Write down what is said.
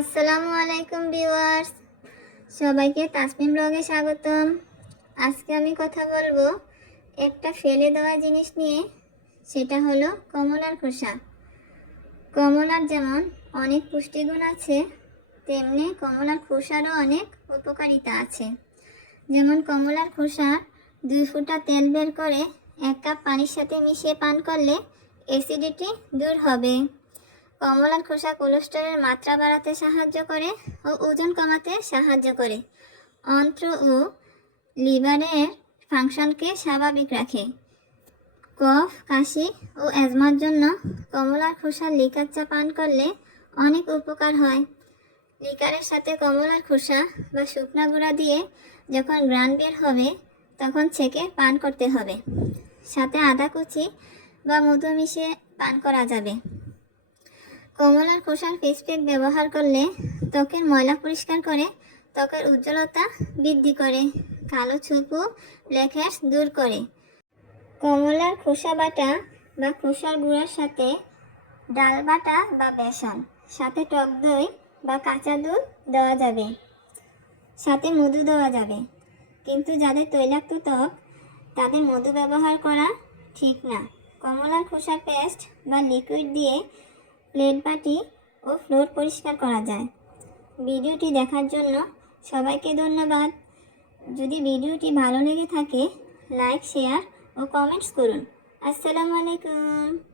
আসসালামু আলাইকুম ভিউয়ার্স। সবাইকে তাসমিম ব্লগে স্বাগতম। আজকে আমি কথা বলব একটা ফেলে দেওয়া জিনিস নিয়ে, সেটা হলো কমলার খোসা। কমলার যেমন অনেক পুষ্টিগুণ আছে, তেমনি কমলার খোসারও অনেক উপকারিতা আছে। যেমন কমলার খোসা দুই ফুটা তেল বের করে এক কাপ পানির সাথে মিশিয়ে পান করলে অ্যাসিডিটি দূর হবে। কমলার খোসা কোলেস্টেরলের মাত্রা বাড়াতে সাহায্য করে ও ওজন কমাতে সাহায্য করে। অন্ত্র ও লিভারের ফাংশনকে স্বাভাবিক রাখে। কফ, কাশি ও অ্যাজমার জন্য কমলার খোসার লিকার চা পান করলে অনেক উপকার হয়। লিকারের সাথে কমলার খোসা বা শুকনা গুঁড়া দিয়ে যখন গ্রান বের হবে, তখন ছেঁকে পান করতে হবে। সাথে আদা কুচি বা মধু মিশিয়ে পান করা যাবে। কমলার খোসার ফেস প্যাক ব্যবহার করলে ত্বকের ময়লা পরিষ্কার করে, ত্বকের উজ্জ্বলতা বৃদ্ধি করে, কালো ছোপু ব্ল্যাকহেডস দূর করে। কমলার খোসা বাটা বা খোসার গুঁড়ার সাথে ডাল বাটা বা বেসন, সাথে টক দই বা কাঁচা দুধ দেওয়া যাবে, সাথে মধু দেওয়া যাবে। কিন্তু যাদের তৈলাক্ত ত্বক, তাদের মধু ব্যবহার করা ঠিক না। কমলার খোসা পেস্ট বা লিকুইড দিয়ে প্লেট বাটি ও ফ্লোর পরিষ্কার করা যায়। ভিডিওটি দেখার জন্য সবাইকে ধন্যবাদ। যদি ভিডিওটি ভালো লেগে থাকে, লাইক, শেয়ার ও কমেন্টস করুন। আসসালামু আলাইকুম।